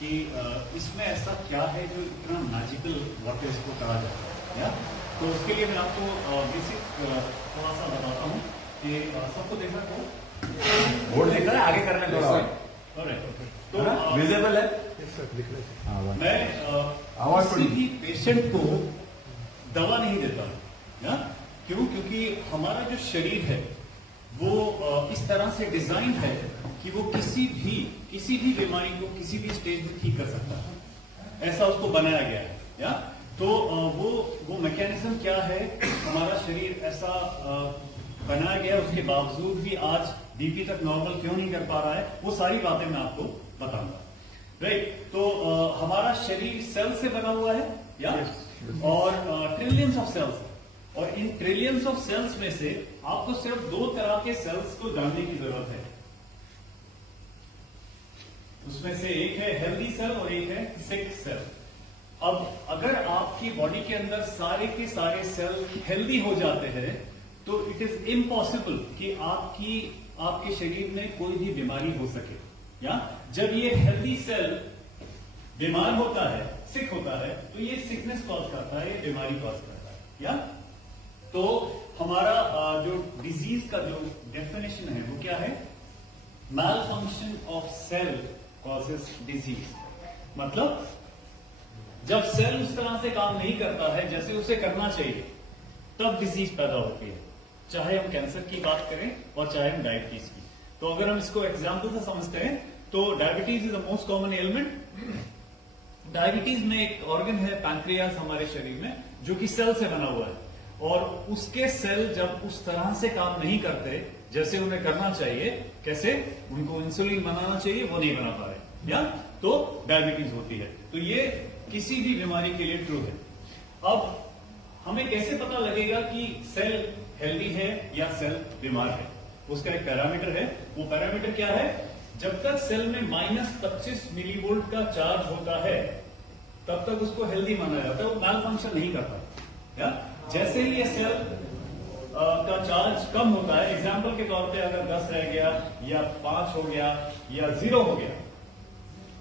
कि इसमें ऐसा क्या है जो इतना मैजिकल वाटर इसको कहा जाता है, या तो उसके लिए मैं आपको बेसिक थोड़ा सा बताता हूँ कि सबको देखा तो बोर्ड दिख रहा है, आगे करना थोड़ा तो विजिबल है। मैं किसी भी पेशेंट को दवा नहीं देता ना, क्यों? क्योंकि हमारा जो शरीर है वो इस तरह से डिजाइन है कि वो किसी भी बीमारी को किसी भी स्टेज में ठीक कर सकता है, ऐसा उसको बनाया गया है, या तो वो मैकेनिज्म क्या है, हमारा शरीर ऐसा बनाया गया, उसके बावजूद भी आज बीपी तक नॉर्मल क्यों नहीं कर पा रहा है, वो सारी बातें मैं आपको बताऊंगा। राइट, तो हमारा शरीर सेल से बना हुआ है, या और ट्रिलियंस ऑफ सेल्स, और इन ट्रिलियंस ऑफ सेल्स में से आपको सिर्फ दो तरह के सेल्स को जानने की जरूरत है। उसमें से एक है हेल्दी सेल और एक है सिक सेल। अब अगर आपकी बॉडी के अंदर सारे के सारे सेल हेल्दी हो जाते हैं तो इट इज इम्पॉसिबल कि आपके शरीर में कोई भी बीमारी हो सके, या जब ये हेल्दी सेल बीमार होता है, सिक होता है, तो ये सिकनेस कॉज करता है, ये बीमारी कॉज करता है, या तो हमारा जो डिजीज का जो डेफिनेशन है वो क्या है, malfunction of cell causes disease. मतलब जब सेल उस तरह से काम नहीं करता है जैसे उसे करना चाहिए, तब डिजीज पैदा होती है, चाहे हम कैंसर की बात करें और चाहे हम डायबिटीज की। तो अगर हम इसको एग्जाम्पल से समझते हैं तो diabetes is the most common element. Diabetes में एक ऑर्गन है पैंक्रियाज हमारे शरीर में, जो कि सेल से बना हुआ है, और उसके सेल जब उस तरह से काम नहीं करते जैसे उन्हें करना चाहिए, कैसे उनको इंसुलिन बनाना चाहिए, वो नहीं बना पा रहे, या तो डायबिटीज होती है। तो ये किसी भी बीमारी के लिए ट्रू है। अब हमें कैसे पता लगेगा कि सेल हेल्दी है या सेल बीमार है? उसका एक पैरामीटर है। वो पैरामीटर क्या है? जब तक सेल में -25 मिलीवोल्ट का चार्ज होता है तब तक उसको हेल्दी माना जाता है, वो मैल फंक्शन नहीं करता, या जैसे ही ये सेल का चार्ज कम होता है, एग्जाम्पल के तौर पे अगर 10 रह गया या 5 हो गया या 0 हो गया,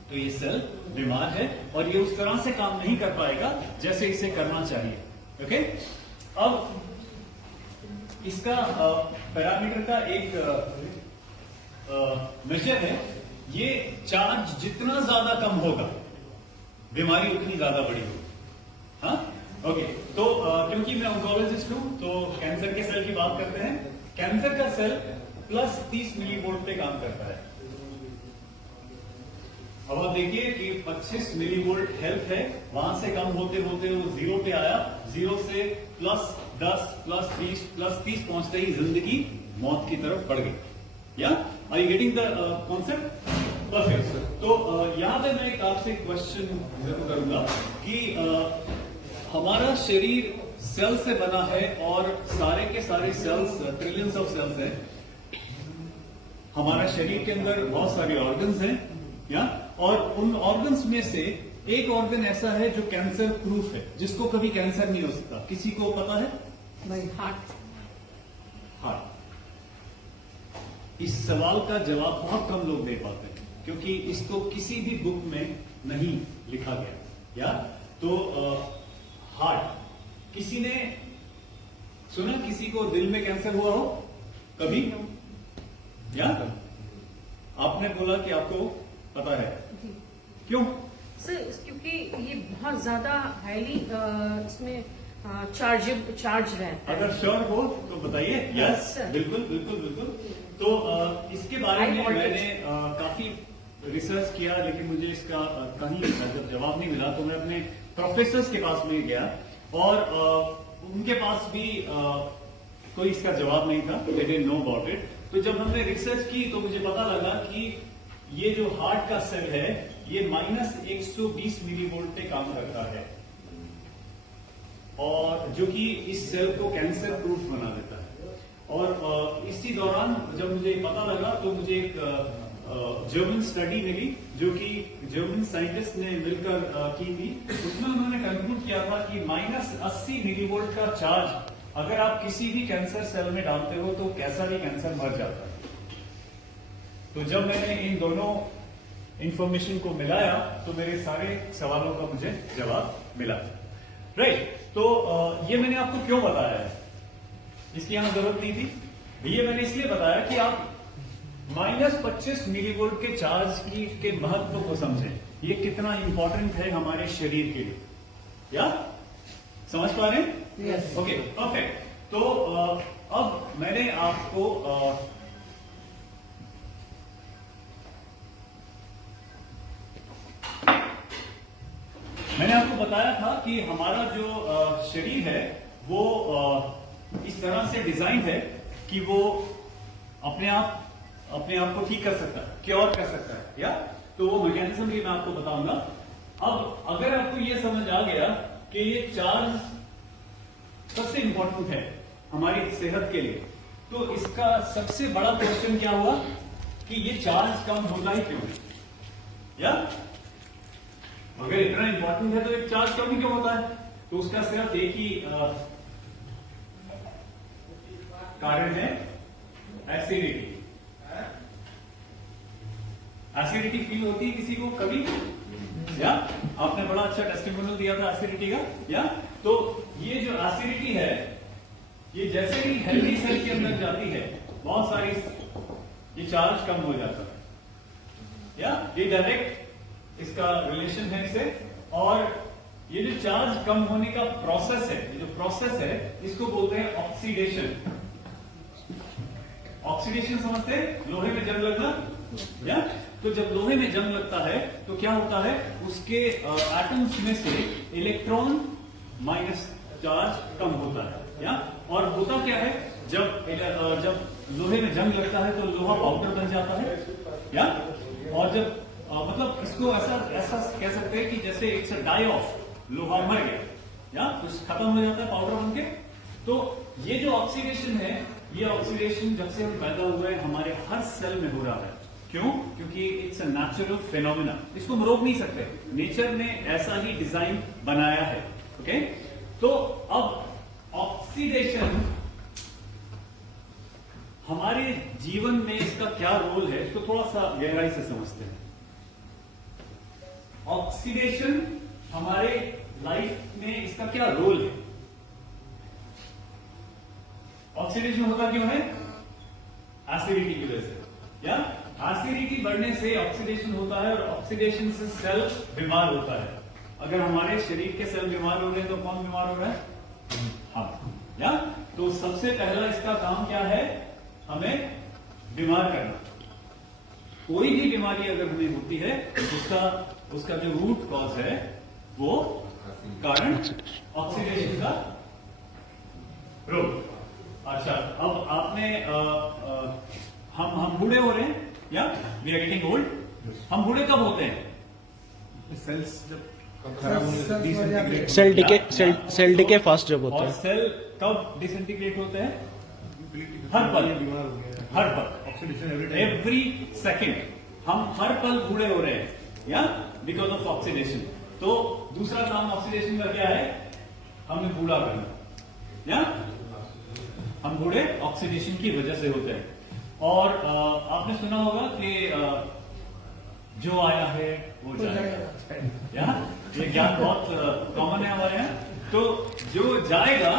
तो ये सेल बीमार है और ये उस तरह से काम नहीं कर पाएगा जैसे इसे करना चाहिए। ओके, अब इसका पैरामीटर का एक मेजर है, ये चार्ज जितना ज्यादा कम होगा बीमारी उतनी ज्यादा बड़ी होगी। हाँ, ओके, तो क्योंकि मैं ऑन्कोलॉजिस्ट हूं तो कैंसर के सेल की बात करते हैं। कैंसर का सेल +30 मिलीवोल्ट पे काम करता है। अब आप देखिए कि 25 मिलीवोल्ट हेल्थ है, वहां से कम होते होते वो 0 पे आया, 0 से +10 +20 +30 पहुंचते ही जिंदगी मौत की तरफ बढ़ गई। या are you getting the concept? Perfect. तो यहां पे मैं एक आपसे क्वेश्चन जरूर करूंगा कि हमारा शरीर सेल से बना है और सारे के सारे सेल्स ट्रिलियंस ऑफ सेल्स हैं। हमारा शरीर के अंदर बहुत सारे ऑर्गन्स हैं, या और उन ऑर्गन्स में से एक ऑर्गन ऐसा है जो कैंसर प्रूफ है, जिसको कभी कैंसर नहीं हो सकता। किसी को पता है? नहीं। हार्ट। इस सवाल का जवाब बहुत कम लोग दे पाते हैं क्योंकि इसको किसी भी बुक में नहीं लिखा गया, या तो हार्ट, किसी ने सुना किसी को दिल में कैंसर हुआ हो कभी? या आपने बोला कि आपको पता है, क्यों? सर क्योंकि ये बहुत ज्यादा हाईली इसमें चार्ज रहता है। अगर श्योर हो तो बताइए। यस, बिल्कुल बिल्कुल बिल्कुल। तो इसके बारे में मैंने काफी रिसर्च किया, लेकिन मुझे इसका कहीं जब जवाब नहीं मिला तो मैं अपने प्रोफेसर्स के पास में गया और उनके पास भी कोई इसका जवाब नहीं था, they didn't know about it. तो जब हमने रिसर्च की तो मुझे पता लगा कि ये जो हार्ट का सेल है ये -120 मिलीवोल्ट पे काम करता है, और जो कि इस सेल को कैंसर प्रूफ बना देता है। और इसी दौरान जब मुझे पता लगा तो मुझे एक जर्मन स्टडी मिली जो कि जर्मन साइंटिस्ट ने मिलकर की थी। उसमें उन्होंने कंक्लूड किया था कि -80 मिलीवोल्ट का चार्ज अगर आप किसी भी कैंसर सेल में डालते हो तो कैसा भी कैंसर मर जाता है। तो जब मैंने इन दोनों इंफॉर्मेशन को मिलाया तो मेरे सारे सवालों का मुझे जवाब मिला। राइट, तो ये मैंने आपको क्यों बताया है, इसकी यहां जरूरत नहीं थी। ये मैंने इसलिए बताया कि आप -25 मिलीवोल्ट के चार्ज के महत्व को समझें, ये कितना इंपॉर्टेंट है हमारे शरीर के लिए। या समझ पा रहे हैं? Yes. Okay, perfect. तो अब मैंने आपको बताया था कि हमारा जो शरीर है वो इस तरह से डिजाइन है कि वो अपने आप को ठीक कर सकता है, क्योर कर सकता है। या तो वो मैकेनिज्म भी मैं आपको बताऊंगा। अब अगर आपको ये समझ आ गया कि ये चार्ज सबसे इंपॉर्टेंट है हमारी सेहत के लिए, तो इसका सबसे बड़ा क्वेश्चन क्या हुआ कि ये चार्ज कम होता ही क्यों? या अगर इतना इंपॉर्टेंट है तो एक चार्ज कम ही क्यों होता है? तो उसका सिर्फ एक ही कारण है, एसिडिटी। एसिडिटी फील होती है किसी को कभी? या आपने बड़ा अच्छा टेस्टिमोनियल दिया था एसिडिटी का। या तो ये जो एसिडिटी है, ये जैसे ही हेल्दी सेल के अंदर जाती है, बहुत सारी ये चार्ज कम हो जाता है। या ये डायरेक्ट इसका रिलेशन है इससे। और ये जो चार्ज कम होने का प्रोसेस है, ये जो प्रोसेस है, इसको बोलते हैं ऑक्सीडेशन। ऑक्सीडेशन समझते हैं? लोहे में जंग लगना। या तो जब लोहे में जंग लगता है तो क्या होता है, उसके एटम्स में से इलेक्ट्रॉन माइनस चार्ज कम होता है। या और होता क्या है, जब लोहे में जंग लगता है तो लोहा पाउडर बन जाता है। या और जब मतलब इसको ऐसा कह सकते हैं कि जैसे इट्स अ डाई ऑफ, लोहा मर गया या कुछ खत्म हो जाता है पाउडर बनके। तो ये जो ऑक्सीडेशन है, ये ऑक्सीडेशन जब से हम पैदा हुए हमारे हर सेल में हो रहा है। क्यों? क्योंकि इट्स अ नेचुरल फिनोमिना, इसको हम रोक नहीं सकते, नेचर ने ऐसा ही डिजाइन बनाया है। ओके, तो अब ऑक्सीडेशन हमारे जीवन में इसका क्या रोल है, इसको थोड़ा सा गहराई से समझते हैं। ऑक्सीडेशन हमारे लाइफ में इसका क्या रोल है? ऑक्सीडेशन होता क्यों है? एसिडिटी की वजह से। या एसिडिटी बढ़ने से ऑक्सीडेशन होता है, और ऑक्सीडेशन से सेल बीमार होता है। अगर हमारे शरीर के सेल बीमार हो रहे हैं तो कौन बीमार हो रहा है? हम। या तो सबसे पहला इसका काम क्या है? हमें बीमार करना। कोई भी बीमारी अगर हमें होती है, उसका जो रूट कॉज है वो कारण ऑक्सीडेशन का रोल। अच्छा, अब आपने हम बूढ़े हो रहे हैं, या वी आर गेटिंग ओल्ड। हम बूढ़े कब होते हैं? सेल्स जब खराब होने से डिसइंटीग्रेट, सेल डिके फास्ट जब होता और है। सेल कब डिसइंटीग्रेट होते हैं? हर पल, बीमार हो गया, हर पल, ऑक्सीडेशन एवरी सेकेंड। हम हर पल बूढ़े हो रहे हैं, या बिकॉज ऑफ ऑक्सीडेशन। तो दूसरा काम ऑक्सीडेशन का क्या है? हमें बूढ़ा करना। या हम बूढ़े ऑक्सीडेशन की वजह से होते हैं। और आपने सुना होगा कि जो आया है वो जाएगा। या ये ज्ञान बहुत कॉमन है हमारे यहाँ। तो जो जाएगा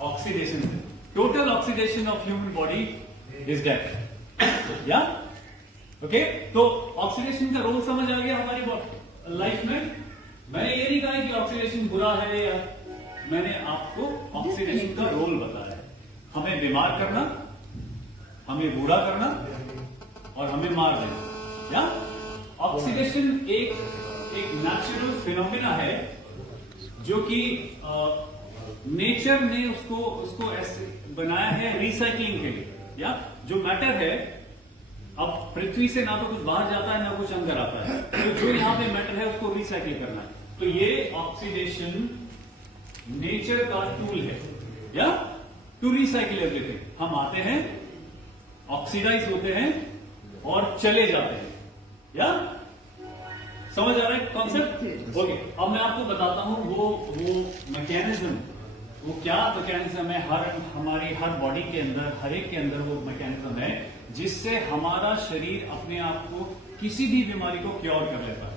ऑक्सीडेशन से, total oxidation of human body is death. या ओके, तो ऑक्सीडेशन का रोल समझ आ गया हमारी लाइफ में। मैंने ये नहीं कहा कि ऑक्सीडेशन बुरा है, या मैंने आपको ऑक्सीडेशन का रोल बताया है। हमें बीमार करना, हमें बूढ़ा करना, और हमें मार देना। या ऑक्सीडेशन एक नेचुरल फिनोमिना है जो कि नेचर ने उसको ऐसे बनाया है रिसाइकलिंग के लिए। या जो मैटर है, अब पृथ्वी से ना तो कुछ बाहर जाता है ना कुछ अंदर आता है, तो जो यहां पे मैटर है उसको रिसाइकिल करना है। तो ये ऑक्सीडेशन नेचर का टूल है, या टू रिसाइकिल एवरीथिंग। हम आते हैं, ऑक्सीडाइज होते हैं और चले जाते हैं। या समझ आ रहा है कॉन्सेप्ट? ओके, अब मैं आपको बताता हूं वो मैकेनिज्म, वो क्या मैकेनिज्म है हमारी हर बॉडी के अंदर, हर एक के अंदर वो मैकेनिज्म है जिससे हमारा शरीर अपने आप को किसी भी बीमारी को क्योर कर लेता है।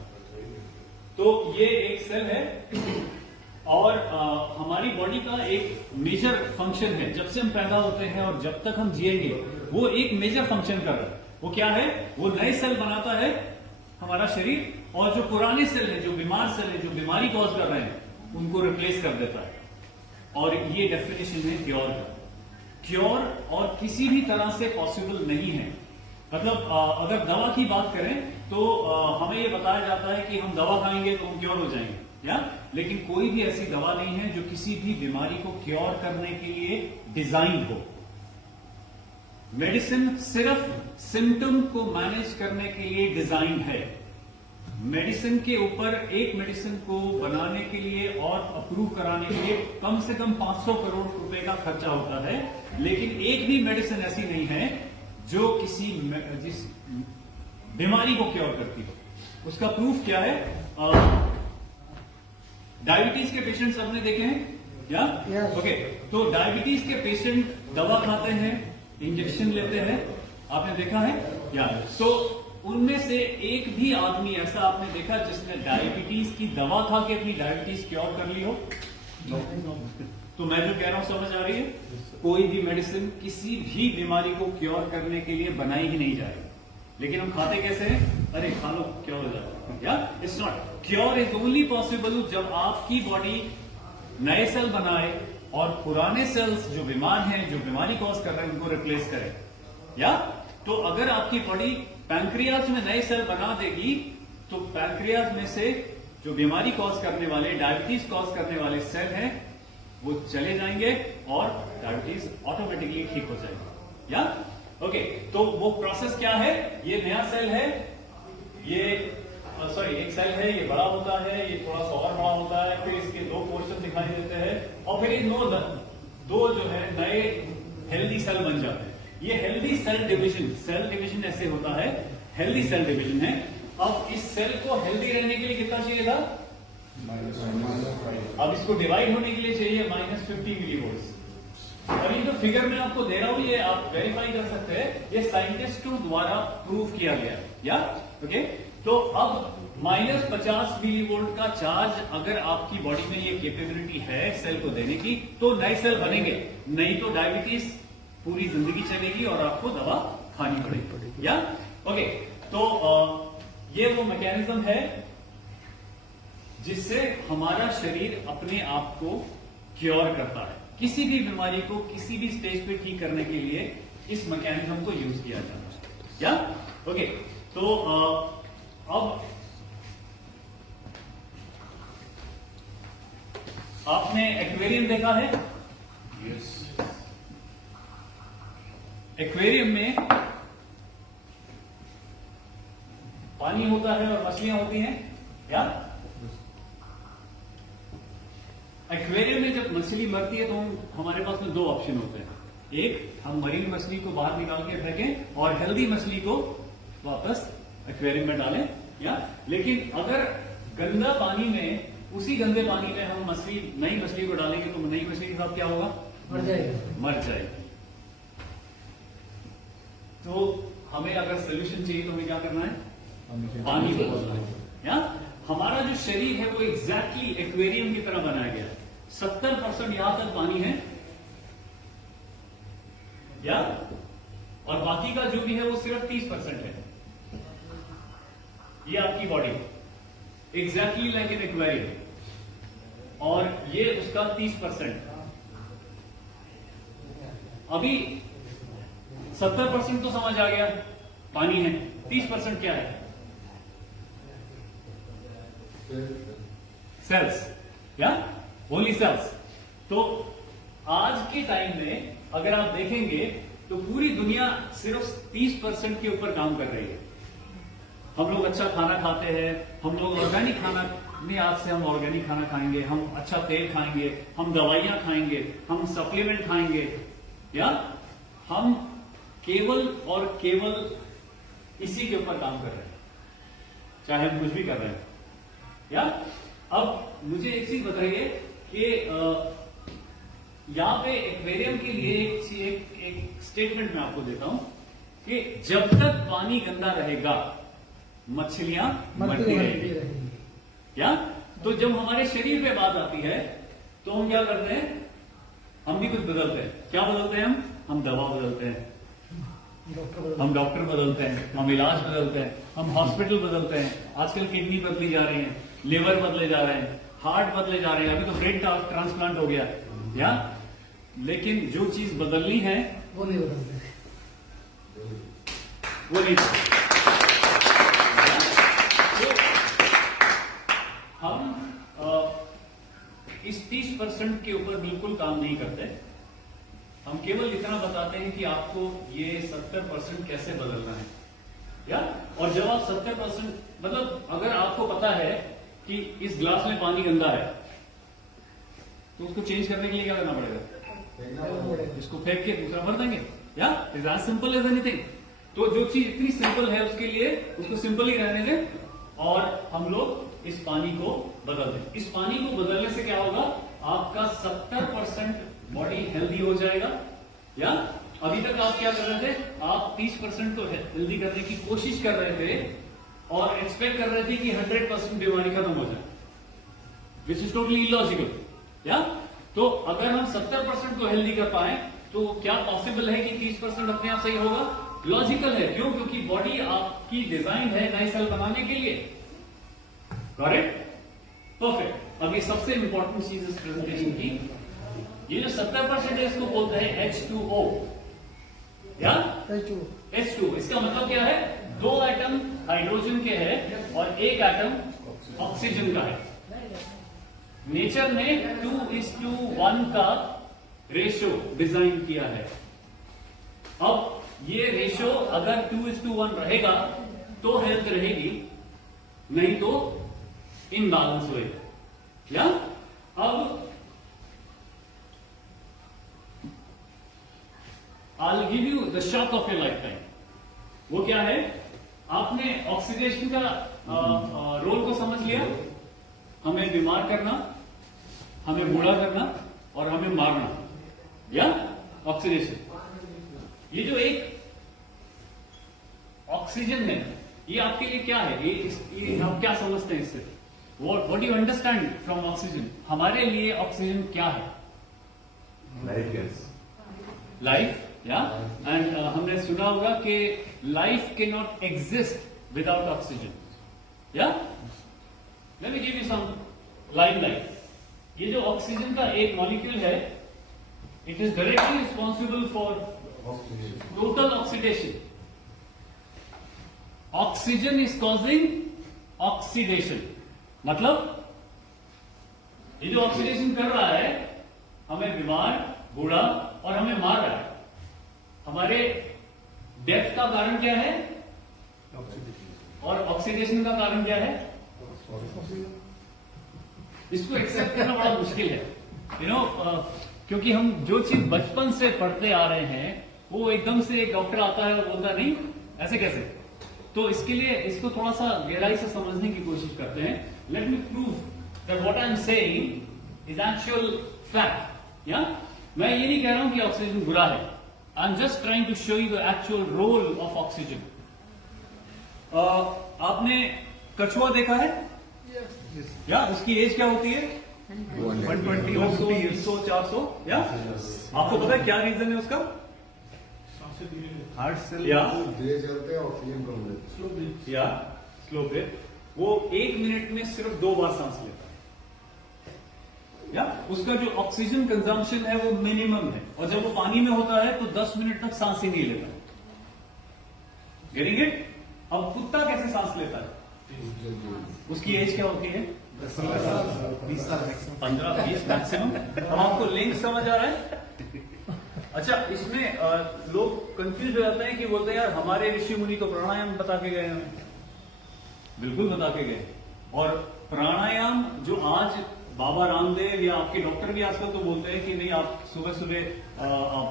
तो ये एक सेल है और हमारी बॉडी का एक मेजर फंक्शन है। जब से हम पैदा होते हैं और जब तक हम जिएंगे वो एक मेजर फंक्शन कर रहा है। वो क्या है? वो नए सेल बनाता है हमारा शरीर, और जो पुराने सेल है, जो बीमार सेल है, जो बीमारी कॉज कर रहे हैं, उनको रिप्लेस कर देता है। और ये डेफिनेशन है क्योर का। क्योर और किसी भी तरह से पॉसिबल नहीं है। मतलब अगर दवा की बात करें तो हमें ये बताया जाता है कि हम दवा खाएंगे तो हम क्योर हो जाएंगे, या लेकिन कोई भी ऐसी दवा नहीं है जो किसी भी बीमारी को क्योर करने के लिए डिजाइन हो। मेडिसिन सिर्फ सिम्टम को मैनेज करने के लिए डिजाइन है। मेडिसिन के ऊपर एक मेडिसिन को बनाने के लिए और अप्रूव कराने के लिए कम से कम 500 करोड़ रुपए का खर्चा होता है, लेकिन एक भी मेडिसिन ऐसी नहीं है जो जिस बीमारी को क्योर करती हो। उसका प्रूफ क्या है? डायबिटीज के पेशेंट सबने देखे हैं, या ओके। तो डायबिटीज के पेशेंट दवा खाते हैं, इंजेक्शन लेते हैं, आपने देखा है या? तो उनमें से एक भी आदमी ऐसा आपने देखा जिसने डायबिटीज की दवा खा के अपनी डायबिटीज क्योर कर ली हो? तो मैं जो कह रहा हूं समझ आ रही है? कोई भी मेडिसिन किसी भी बीमारी को क्योर करने के लिए बनाई ही नहीं जाएगी, लेकिन हम खाते कैसे हैं? अरे खा लो क्योर हो जाएगा, या? It's not. Cure is only possible जब आपकी बॉडी नए सेल बनाए और पुराने सेल्स जो बीमार हैं, जो बीमारी कॉज कर रहे हैं, उनको रिप्लेस करे, या? तो अगर आपकी बॉडी पैंक्रियाज में नए सेल बना देगी तो पैंक्रियाज में से जो बीमारी कॉज करने वाले, डायबिटीज कॉज करने वाले सेल हैं, वो चले जाएंगे और डायबिटीज ऑटोमेटिकली ठीक हो जाएगी, या? ओके। तो वो प्रोसेस क्या है? ये नया सेल है, ये एक सेल है, ये बड़ा होता है, ये थोड़ा सा और बड़ा होता है, फिर इसके दो पोर्शन दिखाई देते हैं और फिर ये दो जो है नए हेल्दी सेल बन जाते हैं। ये हेल्दी सेल डिवीजन ऐसे होता है, हेल्दी सेल डिवीजन है। अब इस सेल को हेल्दी रहने के लिए कितना चाहिए था? अब इसको डिवाइड होने के लिए चाहिए -50 मिलीवोल्ट। और ये जो फिगर मैं आपको दे रहा हूं, ये आप वेरीफाई कर सकते हैं, ये साइंटिस्टों द्वारा प्रूव किया गया, या? ओके। तो अब -50 मिलीवोल्ट का चार्ज अगर आपकी बॉडी में ये कैपेबिलिटी है सेल को देने की, तो नए सेल बनेंगे, नहीं तो डायबिटीज पूरी जिंदगी चलेगी और आपको दवा खानी पड़ेगी, या? ओके। तो ये वो मैकेनिज्म है जिससे हमारा शरीर अपने आप को क्योर करता है। किसी भी बीमारी को किसी भी स्टेज पे ठीक करने के लिए इस मैकेनिज्म को यूज किया जाता है, या? ओके। तो अब आपने एक्वेरियम देखा है? यस। एक्वेरियम में पानी होता है और मछलियां होती हैं, या? एक्वेरियम में जब मछली मरती है तो हमारे पास में दो ऑप्शन होते हैं। एक, हम मरीन मछली को बाहर निकाल के फेंकें और हेल्दी मछली को वापस एक्वेरियम में डालें, या? लेकिन अगर गंदा पानी में, उसी गंदे पानी में हम नई मछली को डालेंगे तो नई मछली के साथ क्या होगा? मर जाएगी। तो हमें अगर सोल्यूशन चाहिए तो हमें क्या करना है? पानी को बदलना है, या? हमारा जो शरीर है वो एग्जैक्टली एक्वेरियम की तरह बनाया गया है। 70% यहां तक पानी है, या? और बाकी का जो भी है वो सिर्फ 30% है। ये आपकी body exactly like an aquarium, और ये उसका 30%। अभी 70% तो समझ आ गया, पानी है। 30% क्या है? सेल्स, या? Only sales. तो आज के टाइम में अगर आप देखेंगे तो पूरी दुनिया सिर्फ 30% के ऊपर काम कर रही है। हम लोग अच्छा खाना खाते हैं, हम लोग ऑर्गेनिक खाना नहीं, आज से हम ऑर्गेनिक खाना खाएंगे, हम अच्छा तेल खाएंगे, हम दवाइयां खाएंगे, हम सप्लीमेंट खाएंगे, या? हम केवल और केवल इसी के ऊपर काम कर रहे हैं, चाहे हम कुछ भी कर रहे हैं, या? अब मुझे एक चीज बताइए कि यहां पे एक्वेरियम के लिए एक स्टेटमेंट मैं आपको देता हूं कि जब तक पानी गंदा रहेगा मछलियां मरती रहेंगी। क्या? तो जब हमारे शरीर पे बात आती है तो हम क्या करते हैं? हम भी कुछ बदलते हैं। क्या बदलते हैं हम दवा बदलते हैं, हम डॉक्टर बदलते हैं, हम इलाज बदलते हैं, हम हॉस्पिटल बदलते हैं। आजकल किडनी बदली जा रही है, लिवर बदले जा रहे हैं, हार्ट बदले जा रहे हैं, अभी तो ब्रेन ट्रांसप्लांट हो गया। या लेकिन जो चीज बदलनी है वो नहीं बदलते। वो नहीं बदलती। तो हम इस 30% के ऊपर बिल्कुल काम नहीं करते। हम केवल इतना बताते हैं कि आपको ये 70% कैसे बदलना है। या और जब आप 70% मतलब अगर आपको पता है कि इस ग्लास में पानी गंदा है तो उसको चेंज करने के लिए क्या करना पड़ेगा? इसको फेंक के दूसरा भर देंगे। Yeah is as simple as anything. तो जो चीज इतनी सिंपल है उसके लिए उसको सिंपल ही रहने दें और हम लोग इस पानी को बदल दें। इस पानी को बदलने से क्या होगा? आपका 70% बॉडी हेल्दी हो जाएगा। या अभी तक आप क्या कर रहे थे? आप 30% तो हेल्दी करने की कोशिश कर रहे थे और एक्सपेक्ट कर रहे थे कि 100% बीमारी खत्म हो जाए, विच इज टोटली इलॉजिकल। या तो अगर हम 70% को हेल्दी कर पाए तो क्या पॉसिबल है कि 30% अपने आप सही होगा? लॉजिकल है। क्यों? क्योंकि बॉडी आपकी डिजाइन है नए सेल बनाने के लिए। करेक्ट? परफेक्ट। अब ये सबसे इंपॉर्टेंट चीज इस प्रेजेंटेशन की, ये जो 70% है इसको बोलते हैं H2O। या H2, इसका मतलब क्या है? 2 एटम हाइड्रोजन के हैं और 1 एटम ऑक्सीजन का है। नेचर ने 2:1 का रेशो डिजाइन किया है। अब ये रेशो अगर 2:1 रहेगा तो हेल्थ रहेगी, नहीं तो इनबैलेंस होएगा। या अब I'll give you the shock of your lifetime। वो क्या है? आपने ऑक्सीडेशन का रोल को समझ लिया। हमें बीमार करना, हमें बूढ़ा करना और हमें मारना। या ऑक्सीडेशन। ये जो एक ऑक्सीजन है ये आपके लिए क्या है? ये आप क्या समझते हैं इससे? What do you understand from oxygen? हमारे लिए ऑक्सीजन क्या है? Life gas. Life. Yeah and हमने सुना होगा कि life can not exist without oxygen. Yeah let me give you some life. ये जो ऑक्सीजन का एक मॉलिक्यूल है, it is directly responsible for total oxidation. Oxygen is causing oxidation. मतलब ये जो ऑक्सीडेशन कर रहा है हमें बीमार, बूढ़ा और हमें मार रहा है। हमारे डेथ का कारण क्या है? और ऑक्सीडेशन का कारण क्या है? इसको एक्सेप्ट करना बड़ा मुश्किल है। यू नो क्योंकि हम जो चीज बचपन से पढ़ते आ रहे हैं वो एकदम से एक डॉक्टर आता है और बोलता नहीं ऐसे कैसे। तो इसके लिए इसको थोड़ा सा गहराई से समझने की कोशिश करते हैं। Let me prove that what I am saying is actual fact. या मैं ये नहीं कह रहा हूं कि ऑक्सीजन बुरा है। I am just trying to show you the actual role of oxygen. आपने कछुआ देखा है? या उसकी एज क्या होती है? 120 200, 400। या आपको पता है क्या रीजन है उसका? हार्ट सेल या धीरे चलते हैं, ऑक्सीजन कम लेते हैं। या स्लो ब्रेथ। वो 1 मिनट में सिर्फ 2 बार सांस लेता है। या उसका जो ऑक्सीजन कंजम्पशन है वो मिनिमम है और जब वो पानी में होता है तो 10 मिनट तक सांस ही नहीं लेता। Getting it? अब कुत्ता कैसे सांस लेता है? उसकी एज क्या होती है? 20 साल मैक्सिमम। 15-20 मैक्सिमम। अब आपको लिंक समझ आ रहा है? अच्छा, इसमें लोग कंफ्यूज हो जाते हैं कि बोलते हैं यार हमारे ऋषि मुनि तो प्राणायाम बता के गए हैं। बिल्कुल बता के गए। और प्राणायाम जो आज बाबा रामदेव या आपके डॉक्टर भी आजकल तो बोलते हैं कि नहीं आप सुबह सुबह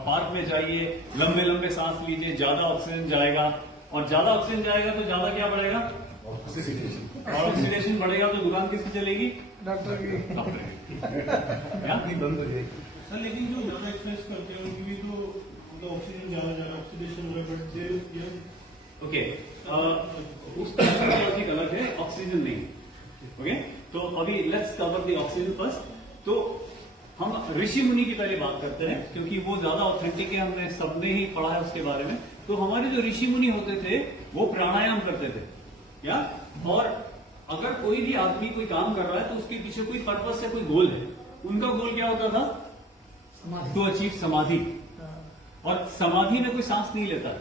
पार्क में जाइए, लंबे लंबे सांस लीजिए, ज्यादा ऑक्सीजन जाएगा और ज्यादा ऑक्सीजन जाएगा तो ज्यादा क्या बढ़ेगा? ऑक्सीडेशन। और ऑक्सीडेशन बढ़ेगा तो दुकान किसकी चलेगी? डॉक्टर की। डॉक्टर की। बंद हो जाएगी। सर लेकिन जो ज्यादा एक्सरसाइज करते हैं उनकी भी तो मतलब ऑक्सीजन ज्यादा जा रहा है, ऑक्सीडेशन हो रहा है, बट ये ओके, उस लॉजिक अलग है, ऑक्सीजन नहीं। ओके, तो अभी let's cover the oxygen first. तो हम ऋषि मुनि की पहले बात करते हैं, क्योंकि वो ज्यादा ऑथेंटिक है, हमने सबने ही पढ़ा है उसके बारे में। तो हमारे जो ऋषि मुनि होते थे वो प्राणायाम करते थे, या और अगर कोई भी आदमी कोई काम कर रहा है तो उसके पीछे कोई पर्पस या कोई गोल है। उनका गोल क्या होता था? टू अचीव समाधि। और समाधि में कोई सांस नहीं लेता है,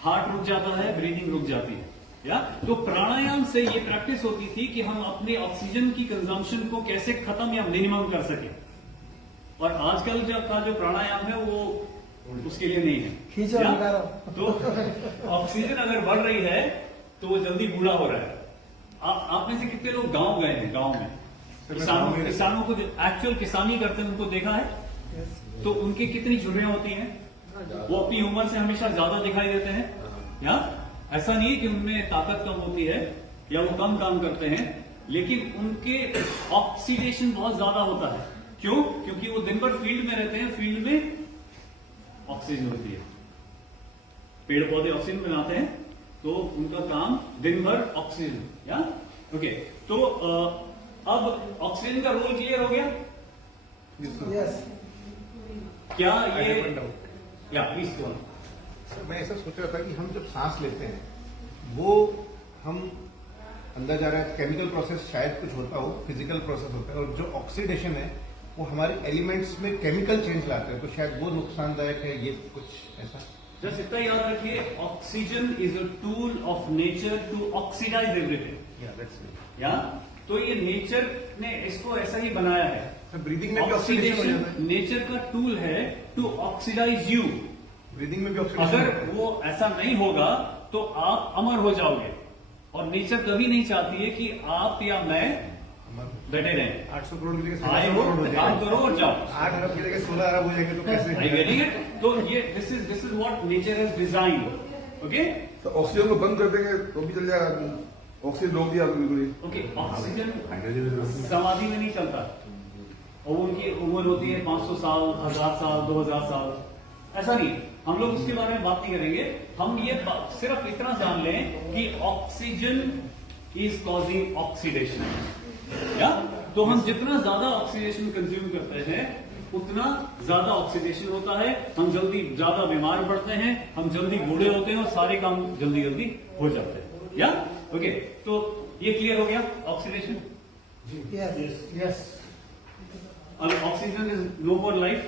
हार्ट रुक जाता है, ब्रीदिंग रुक जाती है, या तो प्राणायाम से ये प्रैक्टिस होती थी कि हम अपने ऑक्सीजन की कंजम्पशन को कैसे खत्म या मिनिमम कर सके। और आजकल का जो प्राणायाम है वो उसके लिए नहीं है, खींचो या? निकालो। तो ऑक्सीजन अगर बढ़ रही है तो वो जल्दी बूढ़ा हो रहा है। आप में से कितने लोग गांव गए हैं? गांव में किसानों को एक्चुअल किसानी करते हैं, उनको देखा है? तो उनकी कितनी झुर्रियां होती हैं? वो अपनी उम्र से हमेशा ज्यादा दिखाई देते हैं, या ऐसा नहीं है कि उनमें ताकत कम होती है या वो कम काम करते हैं, लेकिन उनके ऑक्सीडेशन बहुत ज्यादा होता है। क्यों? क्योंकि वो दिन भर फील्ड में रहते हैं, फील्ड में ऑक्सीजन होती है, पेड़ पौधे ऑक्सीजन बनाते हैं, तो उनका काम दिन भर ऑक्सीजन, या ओके। तो अब ऑक्सीजन का रोल क्लियर हो गया? यस। क्या ये या प्लीज गो। सर मैं ऐसा सोच रहा था कि हम जब सांस लेते हैं वो हम अंदर जा रहा है, केमिकल प्रोसेस शायद कुछ होता हो, फिजिकल प्रोसेस होता है, और जो ऑक्सीडेशन है वो हमारे एलिमेंट्स में केमिकल चेंज लाते हैं, तो शायद वो नुकसानदायक है, ये कुछ ऐसा। जस्ट इतना याद रखिए, oxygen is a tool of nature to oxidise everything, या तो ये नेचर ने इसको ऐसा ही बनाया है। ब्रीदिंग में भी ऑक्सीडेशन हो जाता है, नेचर का टूल है टू ऑक्सीडाइज यू। ब्रीदिंग में भी ऑक्सीडेशन। अगर वो ऐसा नहीं होगा तो आप अमर हो जाओगे, और नेचर कभी नहीं चाहती है कि आप या मैं डटे रहें। 800 करोड़ की जगह आए 1600 हो, करोड़ हो काम जाएगा, करो और जाओ। 8 अरब की जगह 16 अरब हो जाएंगे, तो कैसे? Are you getting it? तो ये this is what nature has design. Okay तो ऑक्सीजन को बंद कर देंगे तो भी चल जाएगा, ऑक्सीजन रोक दिया बिल्कुल ही। ओके, ऑक्सीजन हाइड्रोजन समाधि में नहीं चलता, और उनकी उम्र होती है 500 साल, 1000 साल, 2000 साल, ऐसा नहीं। हम लोग उसके बारे में बात नहीं करेंगे। हम ये सिर्फ इतना जान लें कि ऑक्सीजन इज कॉजिंग ऑक्सीडेशन, या तो हम जितना ज्यादा ऑक्सीडेशन कंज्यूम करते हैं उतना ज्यादा ऑक्सीडेशन होता है, हम जल्दी ज्यादा बीमार पड़ते हैं, हम जल्दी बूढ़े होते हैं, और सारे काम जल्दी जल्दी हो जाते हैं, या ओके। तो ये क्लियर हो गया ऑक्सीडेशन। Yes yes. अब oxygen is no more life.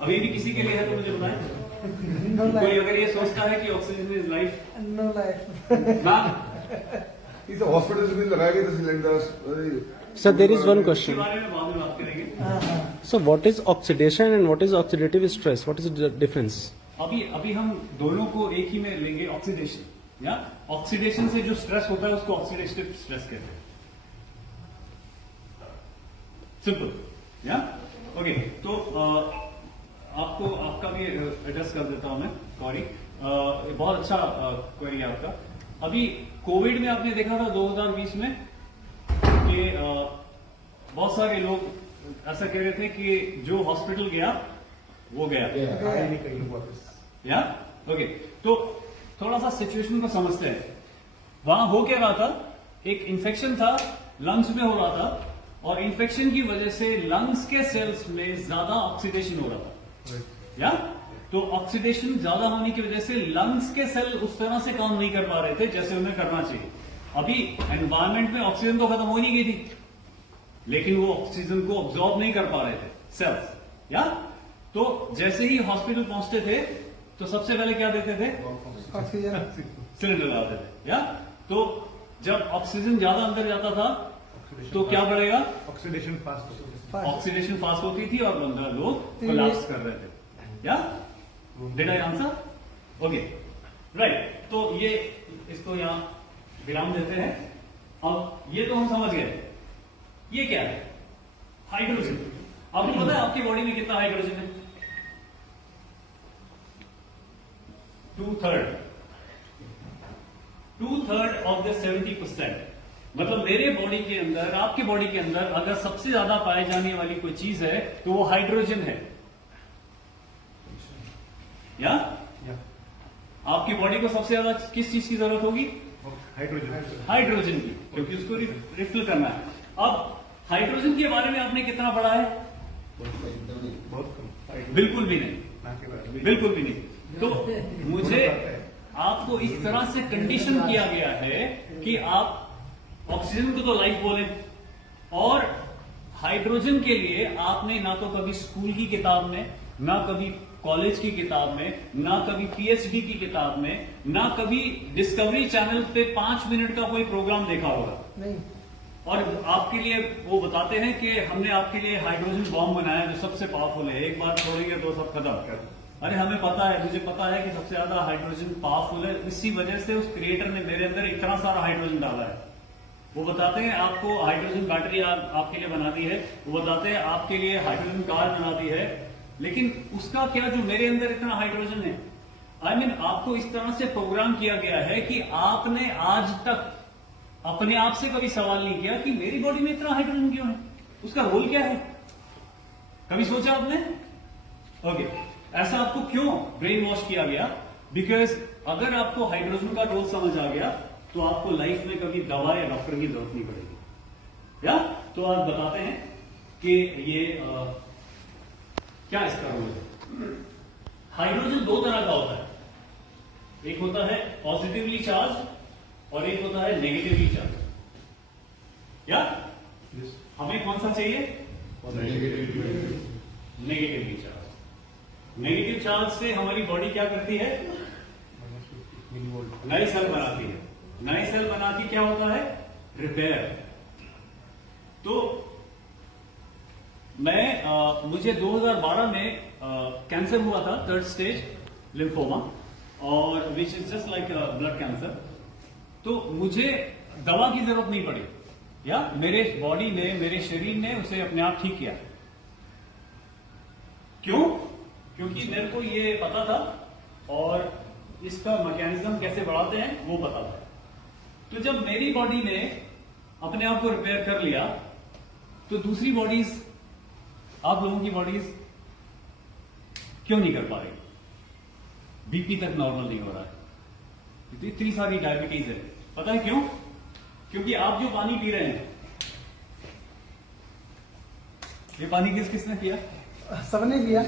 अभी भी किसी के लिए है तो मुझे बताएं। नो कोई लाइफ। अगर ये सोचता है कि oxygen is life, no life. ना इस हॉस्पिटल में लगाए गए थे cylinders. Sir, there is one इसके question. बारे में बाद में बात करेंगे। हाँ हाँ। So, what is oxidation and what is oxidative stress? What is the difference? अभी हम दोनों को एक ही में लेंगे। ऑक्सीडेशन, या ऑक्सीडेशन से जो स्ट्रेस होता है उसको ऑक्सीडेटिव स्ट्रेस कहते हैं, सिंपल, या ओके। तो आपको आपका भी एड्रेस कर देता हूं मैं, सॉरी। बहुत अच्छा क्वेरी है आपका। अभी कोविड में आपने देखा था 2020 में कि बहुत सारे लोग ऐसा कह रहे थे कि जो हॉस्पिटल गया वो गया, या ओके। तो थोड़ा सा सिचुएशन को समझते हैं। वहां हो क्या रहा था? एक इन्फेक्शन था, लंग्स में हो रहा था, और इन्फेक्शन की वजह से लंग्स के सेल्स में ज्यादा ऑक्सीडेशन हो रहा था, या तो ऑक्सीडेशन ज्यादा होने की वजह से लंग्स के सेल उस तरह से काम नहीं कर पा रहे थे जैसे उन्हें करना चाहिए। अभी एनवायरमेंट में ऑक्सीजन तो खत्म हो नहीं गई थी, लेकिन वो ऑक्सीजन को ऑब्जॉर्ब नहीं कर पा रहे थे सेल्स, या तो जैसे ही हॉस्पिटल पहुंचते थे तो सबसे पहले क्या देते थे? ऑक्सीजन। सिलेंडर लगाते थे, या तो जब ऑक्सीजन ज्यादा अंदर जाता था तो क्या बढ़ेगा? Oxidation fast. ऑक्सीडेशन फास्ट होती थी और बंदा लोग कोलैप्स कर रहे थे, या did I answer? Okay right. तो ये इसको यहां विराम देते हैं। अब ये तो हम समझ गए। ये क्या है? हाइड्रोजन। आपको पता है आपकी बॉडी में कितना हाइड्रोजन है? 2/3 ऑफ द 70%। मतलब मेरे बॉडी के अंदर, आपकी बॉडी के अंदर अगर सबसे ज्यादा पाए जाने वाली कोई चीज है तो वो हाइड्रोजन है। या आपकी बॉडी को सबसे ज्यादा किस चीज की जरूरत होगी? हाइड्रोजन हाइड्रोजन की, क्योंकि उसको रिफिल करना है। अब हाइड्रोजन के बारे में आपने कितना पढ़ा है? बहुत कम, बिल्कुल भी नहीं, ना के बराबर। बिल्कुल भी नहीं। तो मुझे आपको इस तरह से कंडीशन किया गया है कि आप ऑक्सीजन को तो लाइफ बोले, और हाइड्रोजन के लिए आपने ना तो कभी स्कूल की किताब में, ना कभी कॉलेज की किताब में, ना कभी पीएचडी की किताब में, ना कभी डिस्कवरी चैनल पे 5 मिनट का कोई प्रोग्राम देखा होगा। नहीं, और आपके लिए वो बताते हैं कि हमने आपके लिए हाइड्रोजन बॉम्ब बनाया जो सबसे पावरफुल है, एक बार छोड़ेंगे तो सब खत्म। अरे हमें पता है, मुझे पता है कि सबसे ज्यादा हाइड्रोजन पावरफुल है, इसी वजह से उस क्रिएटर ने मेरे अंदर इतना सारा हाइड्रोजन डाला है। वो बताते हैं आपको हाइड्रोजन बैटरी आपके लिए बना दी है, वो बताते हैं आपके लिए हाइड्रोजन कार बना दी है, लेकिन उसका क्या जो मेरे अंदर इतना हाइड्रोजन है? आई मीन आपको इस तरह से प्रोग्राम किया गया है कि आपने आज तक अपने आप से कभी सवाल नहीं किया कि मेरी बॉडी में इतना हाइड्रोजन क्यों है, उसका रोल क्या है? कभी सोचा आपने? ओके, ऐसा आपको क्यों ब्रेन वॉश किया गया? बिकॉज अगर आपको हाइड्रोजन का रोल समझ आ गया तो आपको लाइफ में कभी दवा या डॉक्टर की जरूरत नहीं पड़ेगी। या तो आप बताते हैं कि ये क्या इसका रोल है? हाइड्रोजन दो तरह का होता है, एक होता है पॉजिटिवली चार्ज और एक होता है नेगेटिवली चार्ज। या हमें कौन सा चाहिए? Negatively charge. नेगेटिव चार्ज से हमारी बॉडी क्या करती है? नए सेल बनाती है। नए सेल बना के क्या होता है? रिपेयर। तो मैं मुझे 2012 में कैंसर हुआ था, 3rd स्टेज लिम्फोमा, और which is just like blood cancer. तो मुझे दवा की जरूरत नहीं पड़ी, या मेरे बॉडी ने, मेरे शरीर ने उसे अपने आप ठीक किया। क्यों? क्योंकि मेरे को ये पता था और इसका मैकेनिज्म कैसे बढ़ाते हैं वो पता था। तो जब मेरी बॉडी ने अपने आप को रिपेयर कर लिया तो दूसरी बॉडीज, आप लोगों की बॉडीज क्यों नहीं कर पा रही? बीपी तक नॉर्मल नहीं हो रहा है, इतनी सारी डायबिटीज है। पता है क्यों? क्योंकि आप जो पानी पी रहे हैं, ये पानी किसने पिया? सबने किया।